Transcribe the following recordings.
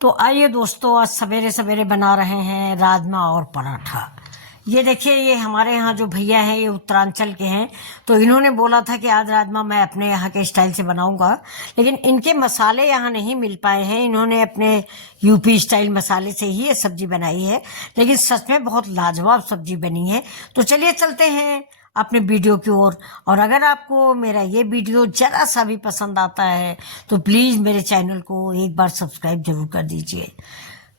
तो आइए दोस्तों, आज सवेरे सवेरे बना रहे हैं राजमा और पराठा। ये देखिए, ये हमारे यहाँ जो भैया हैं ये उत्तरांचल के हैं, तो इन्होंने बोला था कि आज राजमा मैं अपने यहाँ के स्टाइल से बनाऊंगा, लेकिन इनके मसाले यहाँ नहीं मिल पाए हैं। इन्होंने अपने यूपी स्टाइल मसाले से ही ये सब्जी बनाई है, लेकिन सच में बहुत लाजवाब सब्जी बनी है। तो चलिए चलते हैं अपने वीडियो की ओर। और अगर आपको मेरा ये वीडियो जरा सा भी पसंद आता है तो प्लीज़ मेरे चैनल को एक बार सब्सक्राइब जरूर कर दीजिए।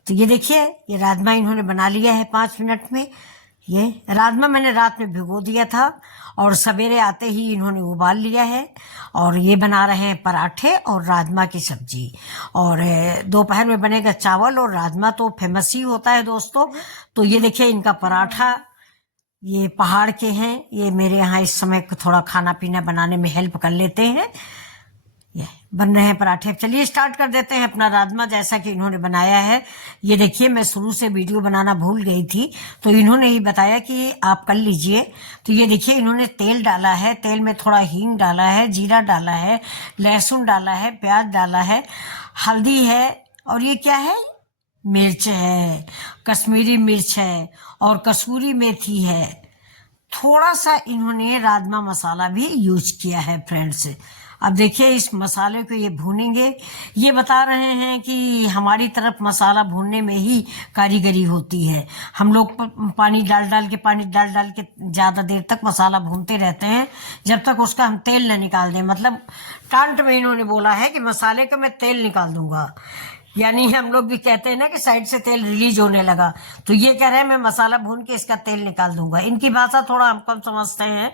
तो ये देखिए, ये राजमा इन्होंने बना लिया है 5 मिनट में। ये राजमा मैंने रात में भिगो दिया था और सवेरे आते ही इन्होंने उबाल लिया है। और ये बना रहे हैं पराठे और राजमा की सब्जी। और दोपहर में बनेगा चावल और राजमा, तो फेमस ही होता है दोस्तों। तो ये देखिए इनका पराठा, ये पहाड़ के हैं, ये मेरे यहाँ इस समय थोड़ा खाना पीना बनाने में हेल्प कर लेते हैं। ये बन रहे हैं पराठे। चलिए स्टार्ट कर देते हैं अपना राजमा जैसा कि इन्होंने बनाया है। ये देखिए, मैं शुरू से वीडियो बनाना भूल गई थी, तो इन्होंने ही बताया कि आप कर लीजिए। तो ये देखिए, इन्होंने तेल डाला है, तेल में थोड़ा हींग डाला है, जीरा डाला है, लहसुन डाला है, प्याज डाला है, हल्दी है, और ये क्या है, मिर्च है, कश्मीरी मिर्च है और कसूरी मेथी है। थोड़ा सा इन्होंने राजमा मसाला भी यूज किया है फ्रेंड्स। अब देखिए, इस मसाले को ये भूनेंगे। ये बता रहे हैं कि हमारी तरफ मसाला भूनने में ही कारीगरी होती है। हम लोग पानी डाल डाल के ज़्यादा देर तक मसाला भूनते रहते हैं, जब तक उसका हम तेल न निकाल दें। मतलब टांट में इन्होंने बोला है कि मसाले का मैं तेल निकाल दूंगा। यानी हम लोग भी कहते हैं ना कि साइड से तेल रिलीज होने लगा, तो ये कह रहे हैं मैं मसाला भून के इसका तेल निकाल दूंगा। इनकी भाषा थोड़ा हम कम समझते हैं।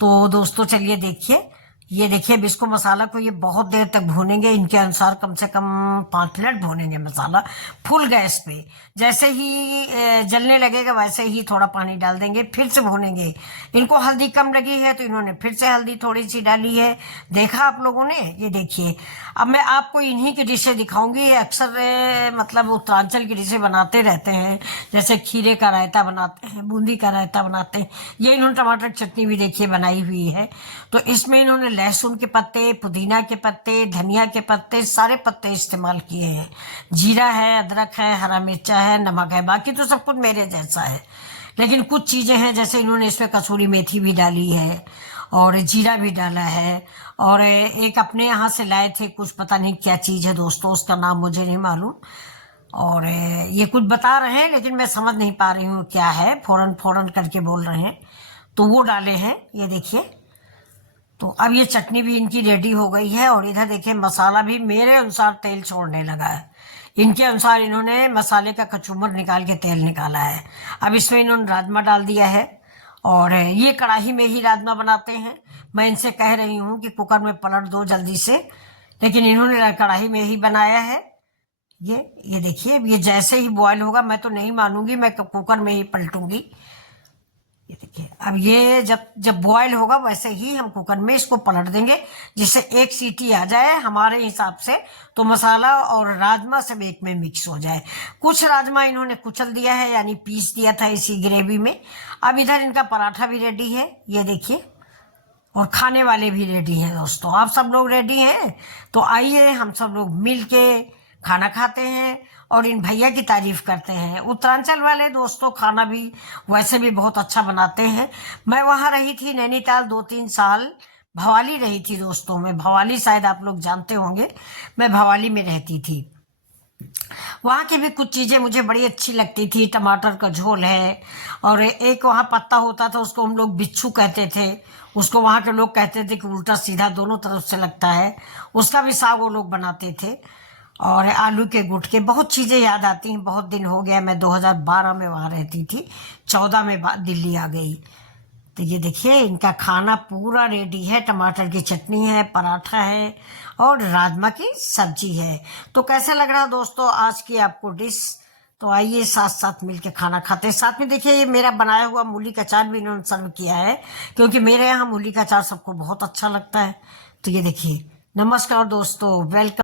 तो दोस्तों चलिए देखिए, ये देखिए, अब इसको मसाला को ये बहुत देर तक भूनेंगे। इनके अनुसार कम से कम 5 मिनट भूनेंगे मसाला फुल गैस पे। जैसे ही जलने लगेगा वैसे ही थोड़ा पानी डाल देंगे, फिर से भूनेंगे। इनको हल्दी कम लगी है तो इन्होंने फिर से हल्दी थोड़ी सी डाली है। देखा आप लोगों ने? ये देखिए, अब मैं आपको इन्हीं की डिशें दिखाऊंगी। अक्सर मतलब उत्तरांचल की डिशें बनाते रहते हैं, जैसे खीरे का रायता बनाते हैं, बूंदी का रायता बनाते हैं। ये इन्होंने टमाटर चटनी भी देखिए बनाई हुई है। तो इसमें इन्होंने लहसुन के पत्ते, पुदीना के पत्ते, धनिया के पत्ते, सारे पत्ते इस्तेमाल किए हैं। जीरा है, अदरक है, हरा मिर्चा है, नमक है। बाकी तो सब कुछ मेरे जैसा है, लेकिन कुछ चीज़ें हैं, जैसे इन्होंने इसमें कसूरी मेथी भी डाली है और जीरा भी डाला है। और एक अपने यहाँ से लाए थे कुछ, पता नहीं क्या चीज़ है दोस्तों, उसका नाम मुझे नहीं मालूम। और ये कुछ बता रहे हैं लेकिन मैं समझ नहीं पा रही हूँ क्या है, फौरन फौरन करके बोल रहे हैं, तो वो डाले हैं। ये देखिए, तो अब ये चटनी भी इनकी रेडी हो गई है। और इधर देखिए, मसाला भी मेरे अनुसार तेल छोड़ने लगा है। इनके अनुसार इन्होंने मसाले का कचूमर निकाल के तेल निकाला है। अब इसमें इन्होंने राजमा डाल दिया है और ये कढ़ाई में ही राजमा बनाते हैं। मैं इनसे कह रही हूँ कि कुकर में पलट दो जल्दी से, लेकिन इन्होंने कढ़ाई में ही बनाया है। ये देखिए, ये जैसे ही बॉयल होगा, मैं तो नहीं मानूंगी, मैं कुकर में ही पलटूंगी। ये देखिए, अब ये जब बॉयल होगा वैसे ही हम कुकर में इसको पलट देंगे, जिससे एक सीटी आ जाए हमारे हिसाब से, तो मसाला और राजमा सब एक में मिक्स हो जाए। कुछ राजमा इन्होंने कुचल दिया है, यानी पीस दिया था इसी ग्रेवी में। अब इधर इनका पराठा भी रेडी है, ये देखिए, और खाने वाले भी रेडी हैं दोस्तों। आप सब लोग रेडी हैं? तो आइए हम सब लोग मिल के खाना खाते हैं और इन भैया की तारीफ करते हैं। उत्तरांचल वाले दोस्तों खाना भी वैसे भी बहुत अच्छा बनाते हैं। मैं वहाँ रही थी नैनीताल 2-3 साल, भवाली रही थी दोस्तों। मैं भवाली, शायद आप लोग जानते होंगे, मैं भवाली में रहती थी। वहाँ की भी कुछ चीज़ें मुझे बड़ी अच्छी लगती थी। टमाटर का झोल है, और एक वहाँ पत्ता होता था, उसको हम लोग बिच्छू कहते थे। उसको वहाँ के लोग कहते थे कि उल्टा सीधा दोनों तरफ से लगता है। उसका भी साग वो लोग बनाते थे। और आलू के गुटके, बहुत चीज़ें याद आती हैं। बहुत दिन हो गया, मैं 2012 में वहाँ रहती थी, 14 में दिल्ली आ गई। तो ये देखिए, इनका खाना पूरा रेडी है। टमाटर की चटनी है, पराठा है और राजमा की सब्जी है। तो कैसा लग रहा दोस्तों आज की आपको डिश? तो आइए साथ साथ मिलके खाना खाते हैं। साथ में देखिए, ये मेरा बनाया हुआ मूली का अचार भी इन्होंने सर्व किया है, क्योंकि मेरे यहाँ मूली का अचार सबको बहुत अच्छा लगता है। तो ये देखिए, नमस्कार दोस्तों, वेलकम।